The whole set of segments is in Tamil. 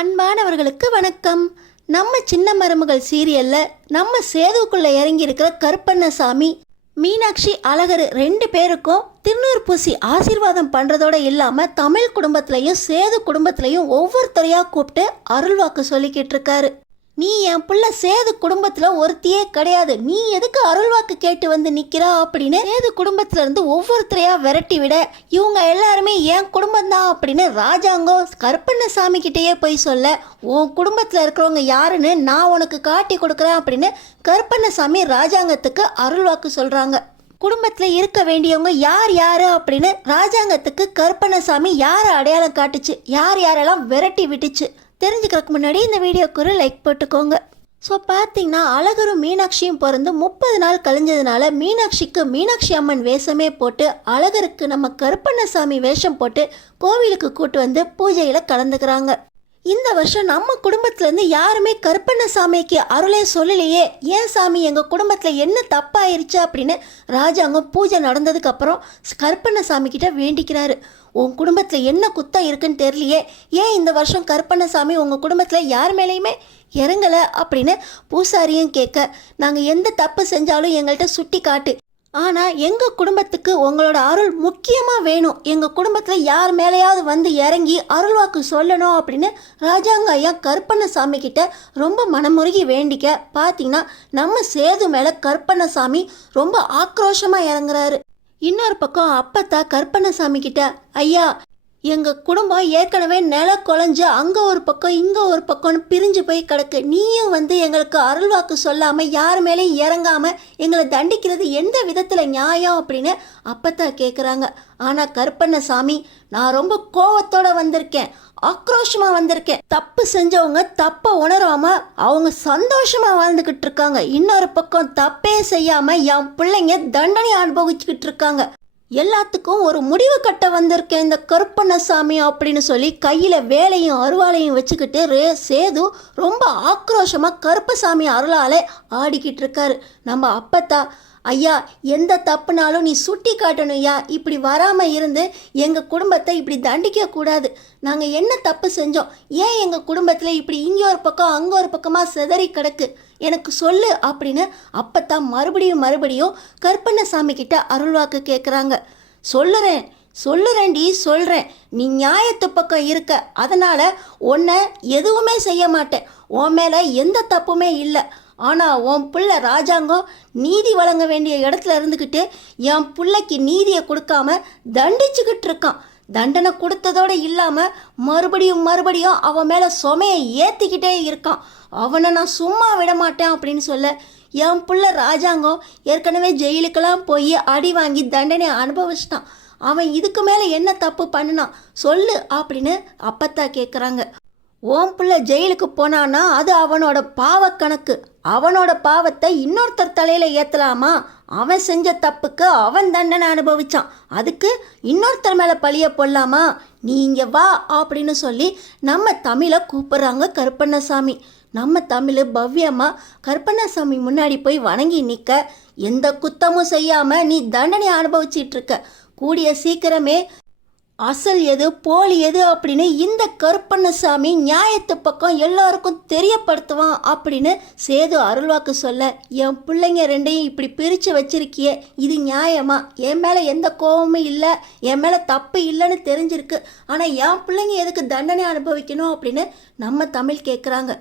அன்பானவர்களுக்கு வணக்கம். நம்ம சின்ன மருமகள் சீரியல்ல நம்ம சேதுக்குள்ள இறங்கி இருக்கிற கருப்பண்ணசாமி, மீனாட்சி, அழகர் ரெண்டு பேருக்கும் திருநூறு பூசி ஆசீர்வாதம் பண்றதோட இல்லாம தமிழ் குடும்பத்திலையும் சேது குடும்பத்திலையும் ஒவ்வொருத்தரையா கூப்பிட்டு அருள்வாக்கு சொல்லிக்கிட்டு இருக்காரு. நீ என் புள்ள சேது குடும்பத்துல ஒருத்தியே கிடையாது, நீ எதுக்கு அருள்வாக்கு கேட்டு வந்து நிக்கிறா அப்படின்னு சேது குடும்பத்துல இருந்து ஒவ்வொருத்தரையா விரட்டி விட, இவங்க எல்லாருமே என் குடும்பம் தான் அப்படின்னு ராஜாங்கம் கருப்பண்ணசாமி கிட்டேயே போய் சொல்ல, உன் குடும்பத்துல இருக்கிறவங்க யாருன்னு நான் உனக்கு காட்டி கொடுக்குறேன் அப்படின்னு கருப்பண்ணசாமி ராஜாங்கத்துக்கு அருள்வாக்கு சொல்றாங்க. குடும்பத்துல இருக்க வேண்டியவங்க யார் யாரு அப்படின்னு ராஜாங்கத்துக்கு கருப்பண்ணசாமி யாரை அடையாளம் காட்டுச்சு, யார் யாரெல்லாம் விரட்டி விட்டுச்சு தெரிஞ்சுக்கிறதுக்கு முன்னாடி இந்த வீடியோக்கு ஒரு லைக் போட்டுக்கோங்க. ஸோ பார்த்தீங்கன்னா அழகரும் மீனாட்சியும் பிறந்து 30 நாள் கழிஞ்சதுனால மீனாட்சிக்கு மீனாட்சி அம்மன் வேஷமே போட்டு அழகருக்கு நம்ம கருப்பண்ணசாமி வேஷம் போட்டு கோவிலுக்கு கூட்டு வந்து பூஜையில் கலந்துக்கிறாங்க. இந்த வருஷம் நம்ம குடும்பத்துலேருந்து யாருமே கருப்பண்ணசாமிக்கு அருளே சொல்லலையே, ஏன் சாமி எங்கள் குடும்பத்தில் என்ன தப்பாயிருச்சு அப்படின்னு ராஜாங்கம் பூஜை நடந்ததுக்கப்புறம் கருப்பண்ணசாமி கிட்ட வேண்டிக்கிறாரு. உன் குடும்பத்தில் என்ன குத்தம் இருக்குன்னு தெரியலையே, ஏன் இந்த வருஷம் கருப்பண்ணசாமி உங்கள் குடும்பத்தில் யார் மேலேயுமே இறங்கலை அப்படின்னு பூசாரியும் கேட்க, நாங்கள் எந்த தப்பு செஞ்சாலும் எங்கள்கிட்ட சுட்டி காட்டு, ஆனால் எங்கள் குடும்பத்துக்கு உங்களோட அருள் முக்கியமாக வேணும், எங்கள் குடும்பத்தில் யார் மேலேயாவது வந்து இறங்கி அருள்வாக்கு சொல்லணும் அப்படின்னு ராஜாங்க ஐயா கருப்பண்ணசாமி கிட்ட ரொம்ப மனமுருகி வேண்டிக்க, பார்த்தீங்கன்னா நம்ம சேது மேலே கருப்பண்ணசாமி ரொம்ப ஆக்ரோஷமாக இறங்குறாரு. இன்னொரு பக்கம் அப்பத்தா கருப்பண்ணசாமி கிட்ட, ஐயா எங்கள் குடும்பம் ஏற்கனவே நில குலைஞ்சு அங்கே ஒரு பக்கம் இங்கே ஒரு பக்கம்னு பிரிஞ்சு போய் கிடக்கு, நீயும் வந்து எங்களுக்கு அருள்வாக்கு சொல்லாமல் யார் மேலேயும் இறங்காமல் எங்களை தண்டிக்கிறது எந்த விதத்தில் நியாயம் அப்படின்னு அப்பத்தா கேட்குறாங்க. ஆனால் கருப்பண்ணசாமி, நான் ரொம்ப கோவத்தோடு வந்திருக்கேன், ஆக்ரோஷமாக வந்திருக்கேன், தப்பு செஞ்சவங்க தப்பை உணராம அவங்க சந்தோஷமா வாழ்ந்துக்கிட்டு இருக்காங்க, இன்னொரு பக்கம் தப்பே செய்யாமல் என் பிள்ளைங்க தண்டனை அனுபவிச்சுக்கிட்டு இருக்காங்க, எல்லாத்துக்கும் ஒரு முடிவு கட்ட வந்திருக்கேன் இந்த கருப்பண்ணசாமி அப்படின்னு சொல்லி கையில் வேலையும் அருவாளையும் வச்சுக்கிட்டு சேது ரொம்ப ஆக்ரோஷமாக கருப்பசாமி அருளாலே ஆடிக்கிட்டு இருக்காரு. நம்ம அப்பத்தா, ஐயா எந்த தப்புனாலும் நீ சுட்டி காட்டணும் ஐயா, இப்படி வராமல் இருந்து எங்கள் குடும்பத்தை இப்படி தண்டிக்கக்கூடாது, நாங்கள் என்ன தப்பு செஞ்சோம், ஏன் எங்கள் குடும்பத்தில் இப்படி இங்கே ஒரு பக்கம் அங்கே ஒரு பக்கமாக சிதறி கிடக்கு, எனக்கு சொல்லு அப்படின்னு அப்பத்தான் மறுபடியும் கருப்பண்ணசாமி கிட்ட அருள்வாக்கு கேட்குறாங்க. சொல்கிறேன், நீ நியாயத்து பக்கம் இருக்க, அதனால் உன்னை எதுவுமே செய்ய மாட்டேன், உன் மேலே எந்த தப்புமே இல்லை, ஆனால் உன் பிள்ளை ராஜாங்கம் நீதி வழங்க வேண்டிய இடத்துல இருந்துக்கிட்டு என் பிள்ளைக்கு நீதியை கொடுக்காம தண்டிச்சுக்கிட்டு இருக்கான், தண்டனை கொடுத்ததோடு இல்லாமல் மறுபடியும் அவன் மேலே சுமையை ஏற்றிக்கிட்டே இருக்கான், அவனை நான் சும்மா விட மாட்டேன் அப்படின்னு சொல்ல, என் பிள்ளை ராஜாங்கம் ஏற்கனவே ஜெயிலுக்கெல்லாம் போய் அடி வாங்கி தண்டனை அனுபவிச்சிட்டான், அவன் இதுக்கு மேலே என்ன தப்பு பண்ணினான் சொல்லு அப்படின்னு அப்பத்தா கேட்குறாங்க. ஓம் பிள்ளை ஜெயிலுக்கு போனான்னா அது அவனோட பாவக்கணக்கு, அவனோட பாவத்தை இன்னொருத்தர் தலையில் ஏற்றலாமா, அவன் செஞ்ச தப்புக்கு அவன் தண்டனை அனுபவிச்சான், அதுக்கு இன்னொருத்தர் மேலே பழிய போடலாமா, நீ இங்கே வா அப்படின்னு சொல்லி நம்ம தமிழை கூப்பிட்றாங்க கருப்பண்ணசாமி. நம்ம தமிழ் பவ்யமாக கருப்பண்ணசாமி முன்னாடி போய் வணங்கி நிற்க, எந்த குத்தமும் செய்யாமல் நீ தண்டனை அனுபவிச்சிட்டு இருக்க, கூடிய சீக்கிரமே அசல் எது போலி எது அப்படின்னு இந்த கருப்பண்ணசாமி நியாயத்து பக்கம் எல்லாருக்கும் தெரியப்படுத்துவான் அப்படின்னு சேது அருள்வாக்கு சொல்ல, என் பிள்ளைங்க ரெண்டையும் இப்படி பிரித்து வச்சிருக்கிய, இது நியாயமா, என் மேலே எந்த கோபமும் இல்லை, என் மேலே தப்பு இல்லைன்னு தெரிஞ்சிருக்கு, ஆனால் என் பிள்ளைங்க எதுக்கு தண்டனை அனுபவிக்கணும் அப்படின்னு நம்ம தமிழ் கேட்குறாங்க.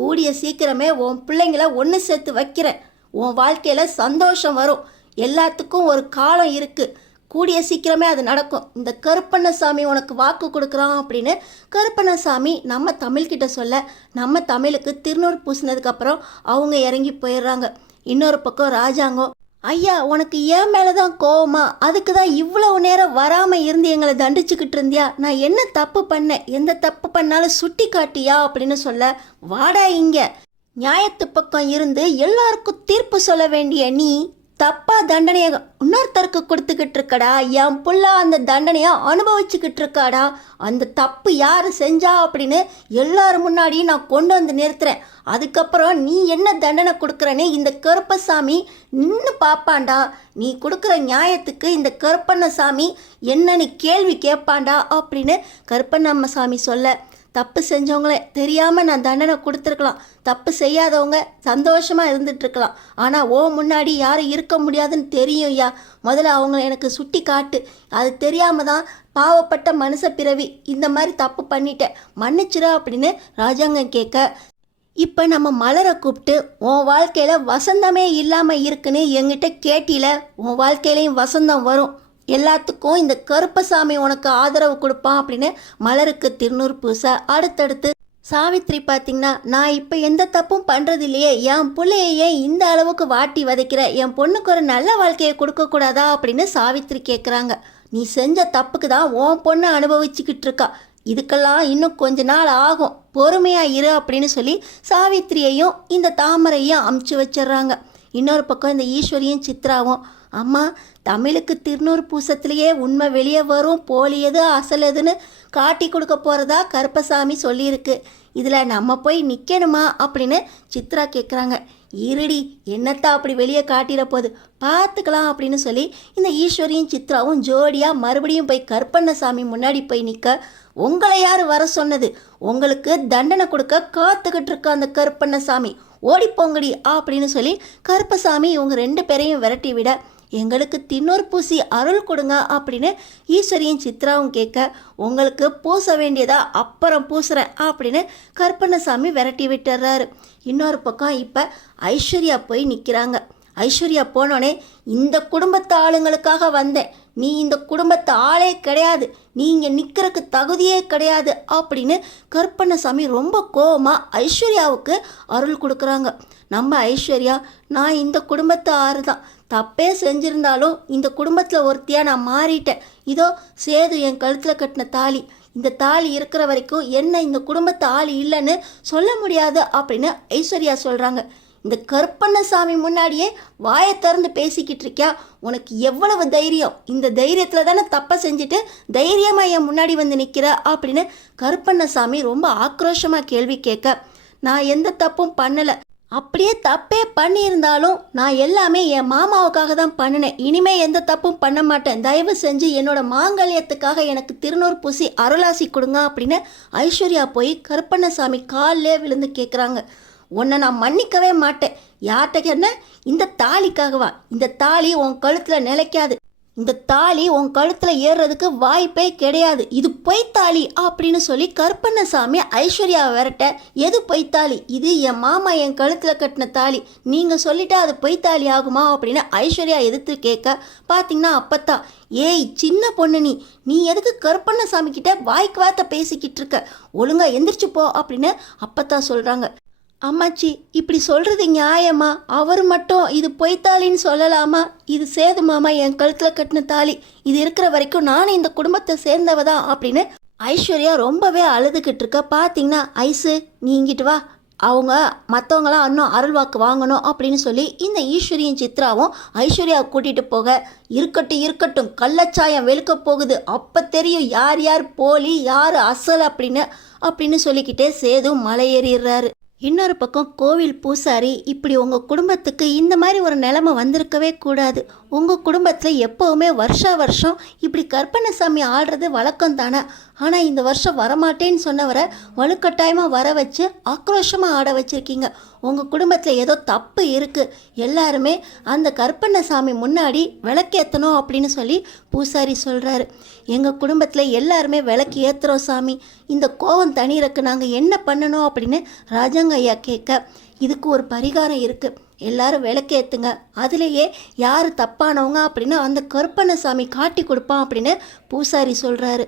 கூடிய சீக்கிரமே உன் பிள்ளைங்கள ஒன்று சேர்த்து வைக்கிறேன், உன் வாழ்க்கையில் சந்தோஷம் வரும், எல்லாத்துக்கும் ஒரு காலம் இருக்குது, கூடிய சீக்கிரமே அது நடக்கும், இந்த கருப்பண்ணசாமி உனக்கு வாக்கு கொடுக்குறான் அப்படின்னு கருப்பண்ணசாமி நம்ம தமிழ்கிட்ட சொல்ல, நம்ம தமிழுக்கு திருநூறு பூசினதுக்கப்புறம் அவங்க இறங்கி போயிடுறாங்க. இன்னொரு பக்கம் ராஜாங்கம், ஐயா உனக்கு ஏன் மேலே தான் கோவமா, அதுக்கு தான் இவ்வளவு நேரம் வராமல் இருந்து எங்களை தண்டிச்சுக்கிட்டு இருந்தியா, நான் என்ன தப்பு பண்ணேன், எந்த தப்பு பண்ணாலும் சுட்டி காட்டியா அப்படின்னு சொல்ல, வாடா இங்கே, நியாயத்து பக்கம் இருந்து எல்லாருக்கும் தீர்ப்பு சொல்ல வேண்டிய நீ தப்பா தண்டனையை இன்னொருத்தருக்கு கொடுத்துக்கிட்டு இருக்கடா, என் புள்ள அந்த தண்டனையை அனுபவிச்சுக்கிட்டு இருக்காடா, அந்த தப்பு யார் செஞ்சா அப்படின்னு எல்லாரும் முன்னாடியும் நான் கொண்டு வந்து நிறுத்துறேன், அதுக்கப்புறம் நீ என்ன தண்டனை கொடுக்குறன்னு இந்த கருப்பசாமி நின்று பார்ப்பாண்டா, நீ கொடுக்குற நியாயத்துக்கு இந்த கருப்பண்ணசாமி என்னன்னு கேள்வி கேட்பாண்டா அப்படின்னு கருப்பண்ணசாமி சொல்ல, தப்பு செஞ்சவங்களே தெரியாமல் நான் தண்டனை கொடுத்துருக்கலாம், தப்பு செய்யாதவங்க சந்தோஷமாக இருந்துட்டுருக்கலாம். ஆனால் முன்னாடி யாரும் இருக்க முடியாதுன்னு தெரியும் ஐயா. முதல்ல அவங்கள எனக்கு சுட்டி காட்டு. அது தெரியாமல் தான் பாவப்பட்ட மனுஷ பிறவி இந்த மாதிரி தப்பு பண்ணிட்டேன், மன்னிச்சிரு அப்படின்னு ராஜாங்கம் கேட்க, இப்போ நம்ம மலரை கூப்பிட்டு உன் வாழ்க்கையில் வசந்தமே இல்லாமல் இருக்குன்னு என்கிட்ட கேட்டில, உன் வாழ்க்கையிலையும் வசந்தம் வரும், எல்லாத்துக்கும் இந்த கருப்பசாமி உனக்கு ஆதரவு கொடுப்பான் அப்படின்னு மலருக்கு திருநூறு பூச, அடுத்தடுத்து சாவித்ரி பார்த்திங்கன்னா, நான் இப்போ எந்த தப்பும் பண்ணுறது இல்லையே, என் பிள்ளைய ஏன் இந்த அளவுக்கு வாட்டி வதைக்கிற, என் பொண்ணுக்கு ஒரு நல்ல வாழ்க்கையை கொடுக்கக்கூடாதா அப்படின்னு சாவித்ரி கேட்குறாங்க. நீ செஞ்ச தப்புக்கு தான் உன் பொண்ணை அனுபவிச்சுக்கிட்டு இருக்கா, இதுக்கெல்லாம் இன்னும் கொஞ்ச நாள் ஆகும், பொறுமையாக இரு அப்படின்னு சொல்லி சாவித்திரியையும் இந்த தாமரையும் அமுச்சு வச்சிடுறாங்க. இன்னொரு பக்கம் இந்த ஈஸ்வரியும் சித்ராவும், அம்மா தமிழுக்கு திருநூறு பூசத்துலேயே உண்மை வெளியே வரும், போலி எது அசல் எதுன்னு காட்டி கொடுக்க போகிறதா கருப்பசாமி சொல்லியிருக்கு, இதில் நம்ம போய் நிற்கணுமா அப்படின்னு சித்ரா கேட்குறாங்க. இருடி, என்னத்தா அப்படி வெளியே காட்டிட போகுது, பார்த்துக்கலாம் அப்படின்னு சொல்லி இந்த ஈஸ்வரியும் சித்ராவும் ஜோடியாக மறுபடியும் போய் கருப்பண்ணசாமி முன்னாடி போய் நிற்க, உங்களை யார் வர சொன்னது, உங்களுக்கு தண்டனை கொடுக்க காத்துக்கிட்டு இருக்க அந்த கருப்பண்ணசாமி, ஓடிப்போங்கடி அப்படின்னு சொல்லி கருப்பசாமி இவங்க 2 பேரையும் விரட்டி விட, எங்களுக்கு தின்னூர் பூசி அருள் கொடுங்க அப்படின்னு ஈஸ்வரியும் சித்ராவும் கேட்க, உங்களுக்கு பூச வேண்டியதா அப்புறம் பூசுகிறேன் அப்படின்னு கருப்பண்ணசாமி விரட்டி விட்டுறாரு. இன்னொரு பக்கம் இப்போ ஐஸ்வர்யா போய் நிற்கிறாங்க. ஐஸ்வர்யா போனோடனே, இந்த குடும்பத்து ஆளுங்களுக்காக வந்தேன், நீ இந்த குடும்பத்து ஆளே கிடையாது, நீ இங்கே நிற்கிறதுக்கு தகுதியே கிடையாது அப்படின்னு கருப்பண்ணசாமி ரொம்ப கோவமாக ஐஸ்வர்யாவுக்கு அருள் கொடுக்குறாங்க. நம்ம ஐஸ்வர்யா, நான் இந்த குடும்பத்து ஆறு தான், தப்பே செஞ்சுருந்தாலும் இந்த குடும்பத்தில் ஒருத்தியாக நான் மாறிட்டேன், இதோ சேது என் கழுத்தில் கட்டின தாலி, இந்த தாலி இருக்கிற வரைக்கும் என்ன இந்த குடும்பத்து ஆள் இல்லைன்னு சொல்ல முடியாது அப்படின்னு ஐஸ்வர்யா சொல்கிறாங்க. இந்த கருப்பண்ணசாமி முன்னாடியே வாயை திறந்து பேசிக்கிட்டு இருக்கியா, உனக்கு எவ்வளவு தைரியம், இந்த தைரியத்தில் தானே தப்பை செஞ்சுட்டு தைரியமாக என் முன்னாடி வந்து நிற்கிற அப்படின்னு கருப்பண்ணசாமி ரொம்ப ஆக்ரோஷமாக கேள்வி கேட்க, நான் எந்த தப்பும் பண்ணலை, அப்படியே தப்பே பண்ணியிருந்தாலும் நான் எல்லாமே என் மாமாவுக்காக தான் பண்ணினேன், இனிமே எந்த தப்பும் பண்ண மாட்டேன், தயவு செஞ்சு என்னோட மாங்கல்யத்துக்காக எனக்கு திருநூறு பூசி அருளாசி கொடுங்க அப்படின்னு ஐஸ்வர்யா போய் கருப்பண்ணசாமி காலிலே விழுந்து கேட்குறாங்க. உன்னை நான் மன்னிக்கவே மாட்டேன், யார்கிட்ட என்ன, இந்த தாலிக்காகவா, இந்த தாலி உன் கழுத்தில் நிலைக்காது, இந்த தாலி உன் கழுத்தில் ஏறுறதுக்கு வாய்ப்பே கிடையாது, இது பொய்த்தாலி அப்படின்னு சொல்லி கருப்பண்ணசாமி ஐஸ்வர்யா விரட்ட, எது பொய்த்தாலி, இது என் மாமா என் கழுத்தில் கட்டின தாலி, நீங்கள் சொல்லிட்டா அது பொய்த்தாலி ஆகுமா அப்படின்னு ஐஸ்வர்யா எதிர்த்து கேட்க, பார்த்தீங்கன்னா அப்பத்தா, ஏய் சின்ன பொண்ணு, நீ எதுக்கு கருப்பண்ணசாமி கிட்ட வாய்க்கு வார்த்தை பேசிக்கிட்டு இருக்க, ஒழுங்கா எந்திரிச்சு போ அப்படின்னு அப்பத்தா சொல்கிறாங்க. அம்மாச்சி, இப்படி சொல்கிறது நியாயமா, அவர் மட்டும் இது பொய்த்தாலின்னு சொல்லலாமா, இது சேது மாமா என் கழுத்தில் கட்டின தாலி, இது இருக்கிற வரைக்கும் நானும் இந்த குடும்பத்தை சேர்ந்தவ தான் அப்படின்னு ஐஸ்வர்யா ரொம்பவே அழுதுகிட்டு இருக்க. பார்த்தீங்கன்னா, ஐசு நீ இங்கிட்டு வா, அவங்க மற்றவங்களாம் இன்னும் அருள்வாக்கு வாங்கணும் அப்படின்னு சொல்லி இந்த ஈஸ்வரியும் சித்ராவும் ஐஸ்வர்யாவை கூட்டிகிட்டு போக, இருக்கட்டும் கள்ளச்சாயம் வெளுக்க போகுது, அப்போ தெரியும் யார் யார் போலி யார் அசல் அப்படின்னு சொல்லிக்கிட்டே சேது மலை ஏறிடுறாரு. இன்னொரு பக்கம் கோவில் பூசாரி, இப்படி உங்கள் குடும்பத்துக்கு இந்த மாதிரி ஒரு நிலைமை வந்திருக்கவே கூடாது, உங்கள் குடும்பத்தில் எப்போவுமே வருஷம் இப்படி கருப்பண்ணசாமி ஆடுறது வழக்கம் தானே, ஆனால் இந்த வருஷம் வரமாட்டேன்னு சொன்னவரை வலுக்கட்டாயமாக வர வச்சு ஆக்ரோஷமாக ஆட வச்சுருக்கீங்க, உங்கள் குடும்பத்தில் ஏதோ தப்பு இருக்குது, எல்லாருமே அந்த கருப்பண்ணசாமி முன்னாடி விளக்கேற்றணும் அப்படின்னு சொல்லி பூசாரி சொல்கிறாரு. எங்கள் குடும்பத்தில் எல்லாருமே விளக்கு ஏற்றுறோம் சாமி, இந்த கோவம் தண்ணீருக்கு நாங்கள் என்ன பண்ணணும் அப்படின்னு ராஜாங்க ஐயா கேட்க, இதுக்கு ஒரு பரிகாரம் இருக்குது, எல்லாரும் விளக்கேற்றுங்க, அதுலேயே யார் தப்பானவங்க அப்படின்னு அந்த கருப்பண்ணசாமி காட்டி கொடுப்பான் அப்படின்னு பூசாரி சொல்கிறாரு.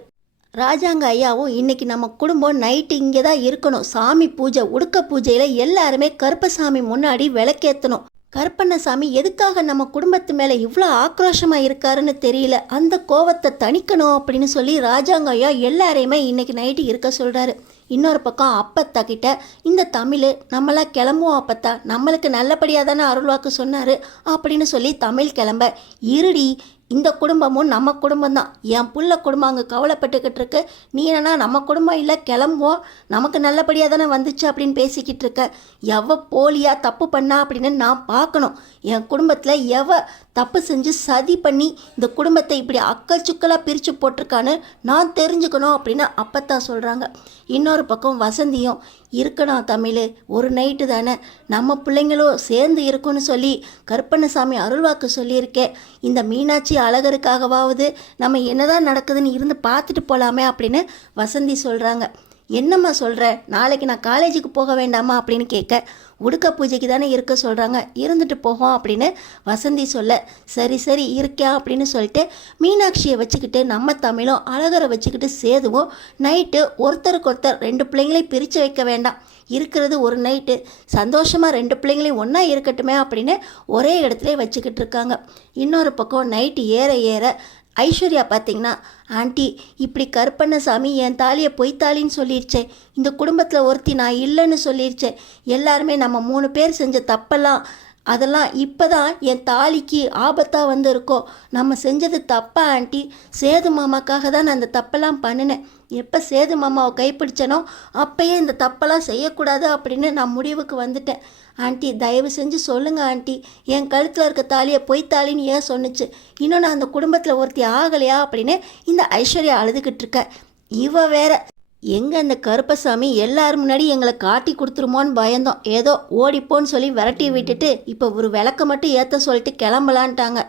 ராஜாங்க ஐயாவும், இன்றைக்கி நம்ம குடும்பம் நைட்டு இங்கே தான் இருக்கணும், சாமி பூஜை உடுக்க பூஜையில் எல்லாருமே கருப்பசாமி முன்னாடி விளக்கேற்றணும், கருப்பண்ணசாமி எதுக்காக நம்ம குடும்பத்து மேலே இவ்வளோ ஆக்ரோஷமாக இருக்காருன்னு தெரியல, அந்த கோவத்தை தணிக்கணும் அப்படின்னு சொல்லி ராஜாங்க ஐயா எல்லாரையுமே இன்றைக்கி நைட்டு இருக்க சொல்கிறாரு. இன்னொரு பக்கம் அப்பத்தா கிட்ட, இந்த தமிழ் நம்மளாம் கிளம்புவோம் அப்பத்தா, நம்மளுக்கு நல்லபடியாக தானே அருள்வாக்கு சொன்னார் அப்படின்னு சொல்லி தமிழ் கிளம்ப, இருடி இந்த குடும்பமும் நம்ம குடும்பம் தான். என் புள்ள குடும்பம் அங்கே கவலைப்பட்டுக்கிட்டு இருக்கு. நீ என்னன்னா நம்ம குடும்பம் இல்லை கிளம்புவோம், நமக்கு நல்லபடியாக தானே வந்துச்சு அப்படின்னு பேசிக்கிட்டு இருக்க. எவ போலியா தப்பு பண்ணா அப்படின்னு நான் பார்க்கணும். என் குடும்பத்தில் எவ தப்பு செஞ்சு சதி பண்ணி இந்த குடும்பத்தை இப்படி அக்கல் சுக்கலாக பிரித்து போட்டிருக்கான்னு நான் தெரிஞ்சுக்கணும் அப்படின்னு அப்பத்தான் சொல்கிறாங்க. இன்னொரு பக்கம் வசந்தியும் இருக்கணும் தமிழ், ஒரு நைட்டு தானே, நம்ம பிள்ளைங்களும் சேர்ந்து இருக்குன்னு சொல்லி கருப்பண்ணசாமி அருள்வாக்கு சொல்லியிருக்கேன். இந்த மீனாட்சி அழகருக்காகவாவது நம்ம என்னதான் நடக்குதுன்னு இருந்து பார்த்துட்டு போகலாமே அப்படின்னு வசந்தி சொல்கிறாங்க. என்னம்மா சொல்கிற, நாளைக்கு நான் காலேஜுக்கு போக வேண்டாமா அப்படின்னு கேட்க, உடுக்க பூஜைக்கு தானே இருக்க சொல்கிறாங்க, இருந்துட்டு போகும் அப்படின்னு வசந்தி சொல்ல, சரி சரி இருக்கா அப்படின்னு சொல்லிட்டு மீனாட்சியை வச்சுக்கிட்டு நம்ம தமிழும் அழகரை வச்சுக்கிட்டு சேதுவும் நைட்டு ஒருத்தருக்கு ஒருத்தர் 2 பிள்ளைங்களையும் பிரித்து வைக்க வேண்டாம், இருக்கிறது ஒரு நைட்டு, சந்தோஷமாக 2 பிள்ளைங்களையும் ஒன்றா இருக்கட்டுமே அப்படின்னு ஒரே இடத்துல வச்சுக்கிட்டு இருக்காங்க. இன்னொரு பக்கம் நைட்டு ஏற ஏற ஐஸ்வர்யா பார்த்தீங்கன்னா, ஆண்டி இப்படி கருப்பண்ணசாமி என் தாலியை பொய்த்தாலின்னு சொல்லிடுச்சே, இந்த குடும்பத்தில் ஒருத்தி நான் இல்லைன்னு சொல்லிடுச்சே, எல்லாருமே நம்ம 3 பேர் செஞ்ச தப்பெல்லாம் அதெல்லாம் இப்போ தான் என் தாலிக்கு ஆபத்தாக வந்து இருக்கோம், நம்ம செஞ்சது தப்பா ஆண்டி, சேது மாமாக்காக தான் நான் அந்த தப்பெல்லாம் பண்ணினேன், எப்போ சேது மாமாவை கைப்பிடிச்சனோ அப்போயே இந்த தப்பெல்லாம் செய்யக்கூடாது அப்படின்னு நான் முடிவுக்கு வந்துட்டேன். ஆண்டி தயவு செஞ்சு சொல்லுங்கள் ஆண்டி, என் கழுத்தில் இருக்க தாலியை பொய்த்தாலின்னு ஏன் சொன்னிச்சு, இன்னும் நான் அந்த குடும்பத்தில் ஒருத்தி ஆகலையா அப்படின்னு இந்த ஐஸ்வர்யா அழுதுகிட்டு இருக்க. இவ வேற எங்கே அந்த கருப்பசாமி எல்லாரும் முன்னாடி எங்களை காட்டி கொடுத்துருமோன்னு பயந்தோம், ஏதோ ஓடிப்போன்னு சொல்லி விரட்டி விட்டுட்டு இப்போ ஒரு விளக்க மட்டும் ஏற்ற சொல்லிட்டு கிளம்பலான்ட்டாங்க.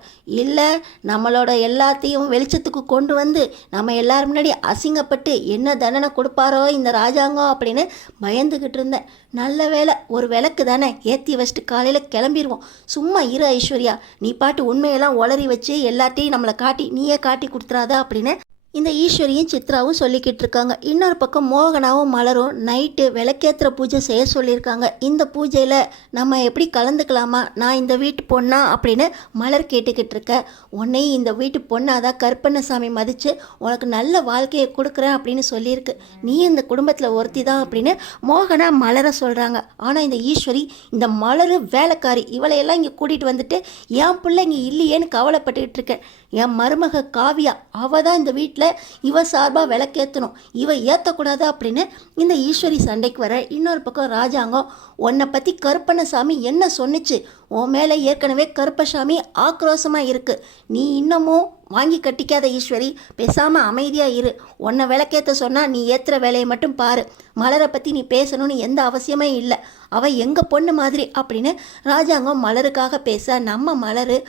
இல்லை நம்மளோட எல்லாத்தையும் வெளிச்சத்துக்கு கொண்டு வந்து நம்ம எல்லாரும் முன்னாடி அசிங்கப்பட்டு என்ன தண்டனை கொடுப்பாரோ இந்த ராஜாங்கம் அப்படின்னு பயந்துக்கிட்டு இருந்தேன். நல்ல வேலை, ஒரு விளக்கு தானே ஏற்றி வச்சுட்டு காலையில் கிளம்பிடுவோம். சும்மா இரு ஐஸ்வர்யா, நீ பாட்டு உண்மையெல்லாம் உளறி வச்சு எல்லாத்தையும் நம்மளை காட்டி நீயே காட்டி கொடுத்துறாத அப்படின்னு இந்த ஈஸ்வரியும் சித்ராவும் சொல்லிக்கிட்டு இருக்காங்க. இன்னொரு பக்கம் மோகனாவும் மலரும் நைட்டு விளக்கேற்றுற பூஜை செய்ய சொல்லியிருக்காங்க. இந்த பூஜையில் நம்ம எப்படி கலந்துக்கலாமா, நான் இந்த வீட்டு பொண்ணா அப்படின்னு மலர் கேட்டுக்கிட்டு இருக்க. உன்னையும் இந்த வீட்டு பொண்ணாதான் கருப்பண்ணசாமி மதித்து உனக்கு நல்ல வாழ்க்கையை கொடுக்குறேன் அப்படின்னு சொல்லியிருக்கு, நீ இந்த குடும்பத்தில் ஒருத்தி தான் அப்படின்னு மோகனா மலரை சொல்கிறாங்க. ஆனால் இந்த ஈஸ்வரி இந்த மலர் வேலைக்காரி இவளையெல்லாம் இங்கே கூட்டிகிட்டு வந்துட்டு என் பிள்ளை இங்கே இல்லையேன்னு கவலைப்பட்டுக்கிட்டு இருக்கேன். என் மருமக காவியா அவள் தான் இந்த வீட்டில் இவ சார்பாக விளக்கேற்றணும், இவ ஏற்றக்கூடாது அப்படின்னு இந்த ஈஸ்வரி சண்டைக்கு வர. இன்னொரு பக்கம் ராஜாங்கம், உன்னை பற்றி கருப்பண்ணசாமி என்ன சொன்னிச்சு, உன் மேலே ஏற்கனவே கருப்பசாமி ஆக்ரோஷமாக இருக்குது, நீ இன்னமும் வாங்கி கட்டிக்காத ஈஸ்வரி, பேசாமல் அமைதியாக இரு, உன்னை விளக்கேற்ற சொன்னால் நீ ஏற்றுற வேலையை மட்டும் பாரு, மலரை பற்றி நீ பேசணும்னு எந்த அவசியமே இல்லை, அவள் எங்கள் பொண்ணு மாதிரி அப்படின்னு ராஜாங்கம் மலருக்காக பேச, நம்ம மலர்,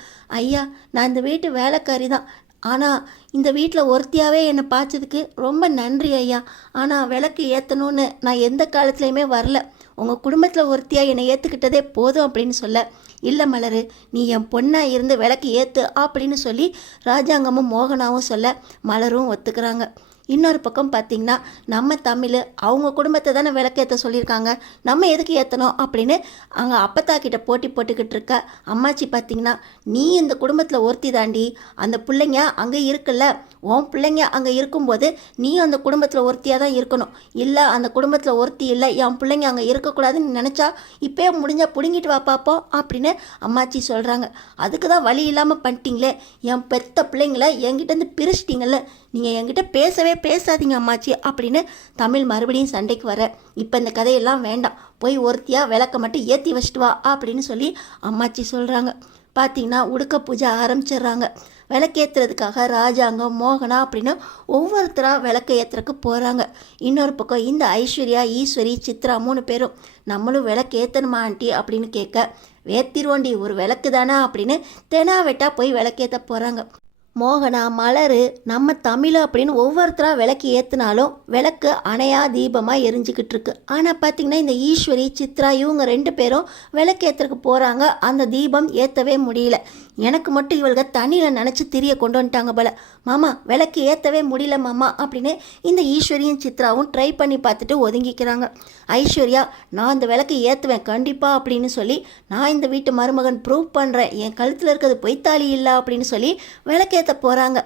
ஐயா நான் இந்த வீட்டு வேலைக்காரி தான், ஆனால் இந்த வீட்டில் ஒருத்தியாகவே என்னை பார்த்ததுக்கு ரொம்ப நன்றி ஐயா, ஆனால் விளக்கு ஏற்றணும்னு நான் எந்த காலத்துலேயுமே வரல, உங்கள் குடும்பத்தில் ஒருத்தியாக என்னை ஏற்றுக்கிட்டதே போதும் அப்படின்னு சொல்ல, இல்லை மலர் நீ என் பொண்ணாக இருந்து விளக்கு ஏற்று அப்படின்னு சொல்லி ராஜாங்கமும் மோகனாவும் சொல்ல மலரும் ஒத்துக்கிறாங்க. இன்னொரு பக்கம் பார்த்திங்கன்னா நம்ம தமிழ் அவங்க குடும்பத்தை தானே விளக்கேற்ற சொல்லியிருக்காங்க, நம்ம எதுக்கு ஏற்றணும் அப்படின்னு அங்கே அப்பத்தா கிட்ட போட்டி போட்டுக்கிட்டு இருக்க. அம்மாச்சி பார்த்திங்கன்னா, நீ இந்த குடும்பத்தில் ஒருத்தி தாண்டி, அந்த பிள்ளைங்க அங்கே இருக்குல்ல, உன் பிள்ளைங்க அங்கே இருக்கும்போது நீ அந்த குடும்பத்தில் ஒருத்தியாக தான் இருக்கணும், இல்லை அந்த குடும்பத்தில் ஒருத்தி இல்லை என் பிள்ளைங்க அங்கே இருக்கக்கூடாதுன்னு நினச்சா இப்போயே முடிஞ்சால் பிடுங்கிட்டு வா பார்ப்போம் அப்படின்னு அம்மாச்சி சொல்கிறாங்க. அதுக்கு தான் வழி இல்லாமல் பண்ணிட்டீங்களே, என் பெத்த பிள்ளைங்களை என்கிட்டேருந்து பிரிச்சிட்டிங்கல்ல, நீங்கள் என்கிட்ட பேசவே பேசாதீங்க அம்மாச்சி அப்படின்னு தமிழ் மறுபடியும் சண்டைக்கு வர. இப்போ இந்த கதையெல்லாம் வேண்டாம், போய் ஒருத்தியாக விளக்க மட்டும் ஏற்றி வச்சுட்டு வா அப்படின்னு சொல்லி அம்மாச்சி சொல்கிறாங்க. பார்த்திங்கன்னா உடுக்க பூஜை ஆரம்பிச்சிடுறாங்க. விளக்கேற்றுறதுக்காக ராஜாங்கம் மோகனா அப்படின்னு ஒவ்வொருத்தராக விளக்க ஏற்றுறக்கு போகிறாங்க. இன்னொரு பக்கம் இந்த ஐஸ்வர்யா ஈஸ்வரி சித்ரா 3 பேரும் நம்மளும் விளக்கு ஏற்றணுமா ஆண்டி அப்படின்னு கேட்க, ஏற்றிருவோண்டி ஒரு விளக்கு தானே அப்படின்னு தெனாவெட்டா போய் விளக்கேற்ற போகிறாங்க. மோகனா மலர் நம்ம தமிழ் அப்படின்னு ஒவ்வொருத்தராக விளக்கு ஏற்றினாலும் விளக்கு அணையா தீபமாக எரிஞ்சிக்கிட்டு இருக்கு. ஆனால் பார்த்திங்கன்னா இந்த ஈஸ்வரி சித்ரா இவங்க 2 பேரும் விளக்கேற்றுறதுக்கு போகிறாங்க. அந்த தீபம் ஏற்றவே முடியல. எனக்கு மட்டும் இவளுக தண்ணியில் நினச்சி திரிய கொண்டு வந்துட்டாங்க போல, மாமா விளக்கு ஏற்றவே முடியல மாமா அப்படின்னு இந்த ஈஸ்வரியும் சித்ராவும் ட்ரை பண்ணி பார்த்துட்டு ஒதுங்கிக்கிறாங்க. ஐஸ்வர்யா நான் இந்த விளக்கு ஏற்றுவேன் கண்டிப்பாக அப்படின்னு சொல்லி, நான் இந்த வீட்டு மருமகன் ப்ரூவ் பண்ணுறேன், என் கழுத்தில் இருக்கிறது பொய்த்தாலி இல்லை அப்படின்னு சொல்லி விளக்கேற்ற போகிறாங்க.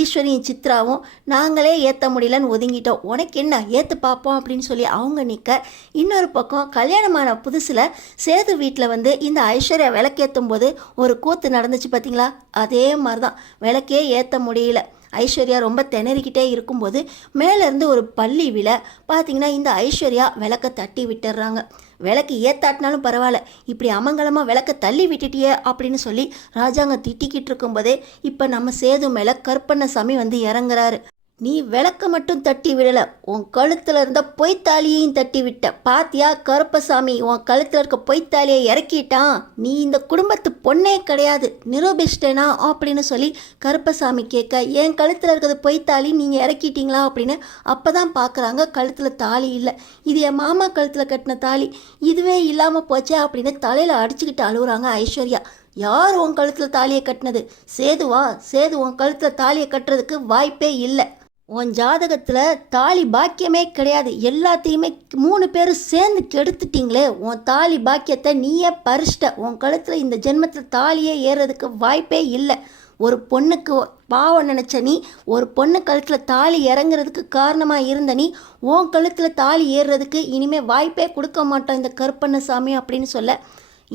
ஈஸ்வரியும் சித்ராவும் நாங்களே ஏற்ற முடியலன்னு ஒதுங்கிட்டோம், உனக்கு என்ன ஏற்று பார்ப்போம் அப்படின்னு சொல்லி அவங்க நிற்க. இன்னொரு பக்கம் கல்யாணமான புதுசில் சேது வீட்டில் வந்து இந்த ஐஸ்வர்யா விளக்கேற்றும் போது ஒரு கூத்து நடந்து நடந்துச்சு பார்த்தீங்களா? அதே மாதிரி தான், விளக்கே ஏற்ற முடியல. ஐஸ்வர்யா ரொம்ப திணறிக்கிட்டே இருக்கும்போது மேலேருந்து ஒரு பள்ளி விழ பார்த்தீங்கன்னா இந்த ஐஸ்வர்யா விளக்க தட்டி விட்டுடுறாங்க. விளக்கு ஏத்தாட்டினாலும் பரவாயில்ல, இப்படி அமங்கலமாக விளக்க தள்ளி விட்டுட்டியே அப்படின்னு சொல்லி ராஜாங்கம் திட்டிக்கிட்டு இருக்கும்போதே இப்போ நம்ம சேது மேலே கருப்பண்ணசாமி வந்து இறங்குறாரு. நீ விளக்க மட்டும் தட்டி விடல, உன் கழுத்துல இருந்த பொய்த்தாலியையும் தட்டி விட்ட. பாத்தியா கருப்பசாமி, உன் கழுத்துல இருக்க பொய்த்தாலியை இறக்கிட்டான். நீ இந்த குடும்பத்து பொண்ணே கிடையாது, நிரூபிச்சிட்டேனா அப்படின்னு சொல்லி கருப்பசாமி கேட்க, என் கழுத்துல இருக்கிறது பொய்த்தாலி, நீங்க இறக்கிட்டீங்களா அப்படின்னு. அப்பதான் பாக்குறாங்க கழுத்துல தாலி இல்லை. இது என் மாமா கழுத்துல கட்டின தாலி, இதுவே இல்லாம போச்சே அப்படின்னு தலையில அடிச்சுக்கிட்டு அழுகுறாங்க ஐஸ்வர்யா. யார் உன் கழுத்தில் தாலியை கட்டினது? சேதுவா? சேது உன் கழுத்தில் தாலியை கட்டுறதுக்கு வாய்ப்பே இல்லை. உன் ஜாதகத்தில் தாலி பாக்கியமே கிடையாது, எல்லாத்தையுமே 3 பேரும் சேர்ந்து கெடுத்துட்டீங்களே. உன் தாலி பாக்கியத்தை நீயே பறிச்சிட்ட. உன் கழுத்தில் இந்த ஜென்மத்தில் தாலியே ஏறுறதுக்கு வாய்ப்பே இல்லை. ஒரு பொண்ணுக்கு பாவம் நினச்ச நீ, ஒரு பொண்ணு கழுத்தில் தாலி இறங்குறதுக்கு காரணமாக இருந்த நீ, உன் கழுத்தில் தாலி ஏறுறதுக்கு இனிமேல் வாய்ப்பே கொடுக்க மாட்டோம் இந்த கருப்பண்ணசாமி அப்படின்னு சொல்ல,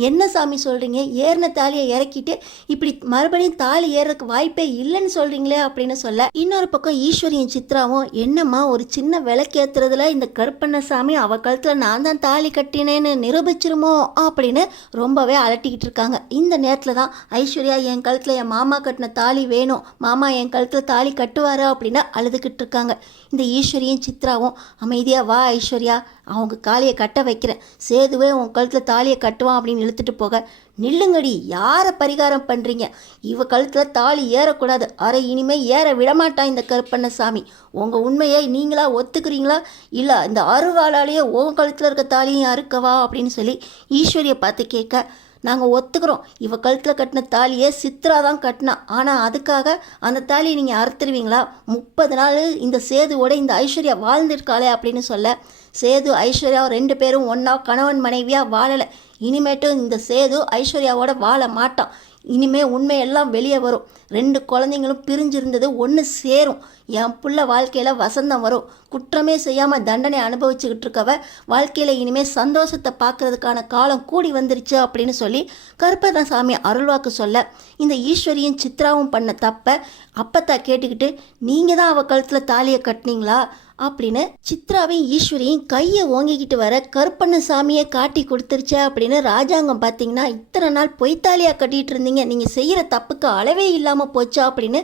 என்ன சாமி சொல்கிறீங்க? ஏறின தாலியை இறக்கிட்டு இப்படி மறுபடியும் தாலி ஏறதுக்கு வாய்ப்பே இல்லைன்னு சொல்கிறீங்களே அப்படின்னு சொல்ல, இன்னொரு பக்கம் ஈஸ்வரியும் சித்ராவும், என்னம்மா ஒரு சின்ன விளக்கேற்றுறதுல இந்த கருப்பண்ணசாமி அவ கழுத்தில் நான் தான் தாலி கட்டினேன்னு நிரூபிச்சிருமோ அப்படின்னு ரொம்பவே அலட்டிக்கிட்டு இருக்காங்க. இந்த நேரத்தில் தான் ஐஸ்வர்யா, என் கழுத்தில் என் மாமா கட்டின தாலி வேணும், மாமா என் கழுத்தில் தாலி கட்டுவாரு அப்படின்னு அழுதுகிட்டு இருக்காங்க. இந்த ஈஸ்வரியும் சித்ராவும், அமைதியாக வா ஐஸ்வர்யா, அவங்க காலியை கட்ட வைக்கிறேன், சேதுவே உன் கழுத்தில் தாலியை கட்டுவான் அப்படின்னு இழுத்துட்டு போக, நில்லுங்கடி, யாரை பரிகாரம் பண்ணுறீங்க? இவ கழுத்தில் தாலி ஏறக்கூடாது, அரை இனிமேல் ஏற விடமாட்டான் இந்த கருப்பண்ணசாமி. உங்கள் உண்மையை நீங்களா ஒத்துக்கிறீங்களா, இல்லை இந்த அருவாளாலேயே உங்கள் கழுத்தில் இருக்க தாலியும் அறுக்கவா அப்படின்னு சொல்லி ஈஸ்வரியை பார்த்து கேட்க, நாங்கள் ஒத்துக்கிறோம், இவ கழுத்தில் கட்டின தாலியை சித்ரா தான் கட்டினா, ஆனால் அதுக்காக அந்த தாலியை நீங்கள் அறுத்துருவீங்களா? 30 நாள் இந்த சேதுவோட இந்த ஐஸ்வர்யா வாழ்ந்திருக்காளே அப்படின்னு சொல்ல, சேது ஐஸ்வர்யா 2 பேரும் ஒன்றா கணவன் மனைவியாக வாழலை. இனிமேட்டும் இந்த சேது ஐஸ்வர்யாவோட வாழ மாட்டான். இனிமே உண்மையெல்லாம் வெளியே வரும். 2 குழந்தைங்களும் பிரிஞ்சிருந்தது ஒன்று சேரும். என் புள்ள வாழ்க்கையில் வசந்தம் வரும். குற்றமே செய்யாமல் தண்டனை அனுபவிச்சுக்கிட்டு இருக்கவ வாழ்க்கையில் இனிமேல் சந்தோஷத்தை பார்க்கறதுக்கான காலம் கூடி வந்துருச்சு அப்படின்னு சொல்லி கருப்பண்ணசாமி அருள்வாக்கு சொல்ல, இந்த ஈஸ்வரியும் சித்ராவும் பண்ண தப்பை அப்பத்தா கேட்டுக்கிட்டு, நீங்கள் தான் அவள் கழுத்தில் தாலியை கட்டினீங்களா அப்படின்னு சித்ராவையும் ஈஸ்வரியும் கையை ஓங்கிக்கிட்டு வர, கருப்பண்ணசாமியை காட்டி கொடுத்துருச்ச அப்படின்னு ராஜாங்கம் பார்த்தீங்கன்னா, இத்தனை நாள் பொய்த்தாலியாக கட்டிகிட்டு இருந்தீங்க, நீங்கள் செய்கிற தப்புக்கு அளவே இல்லாமல் போச்சா அப்படின்னு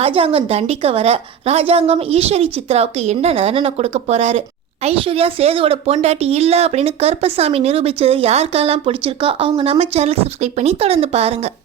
ராஜாங்கம் தண்டிக்க வர, ராஜாங்கம் ஈஸ்வரி சித்ராவுக்கு என்ன தண்டனை கொடுக்க போகிறாரு? ஐஸ்வர்யா சேதுவோட பொண்டாட்டி இல்லை அப்படின்னு கருப்பசாமி நிரூபித்தது யாருக்கெல்லாம் பிடிச்சிருக்கோ அவங்க நம்ம சேனலுக்கு சப்ஸ்கிரைப் பண்ணி தொடர்ந்து பாருங்கள்.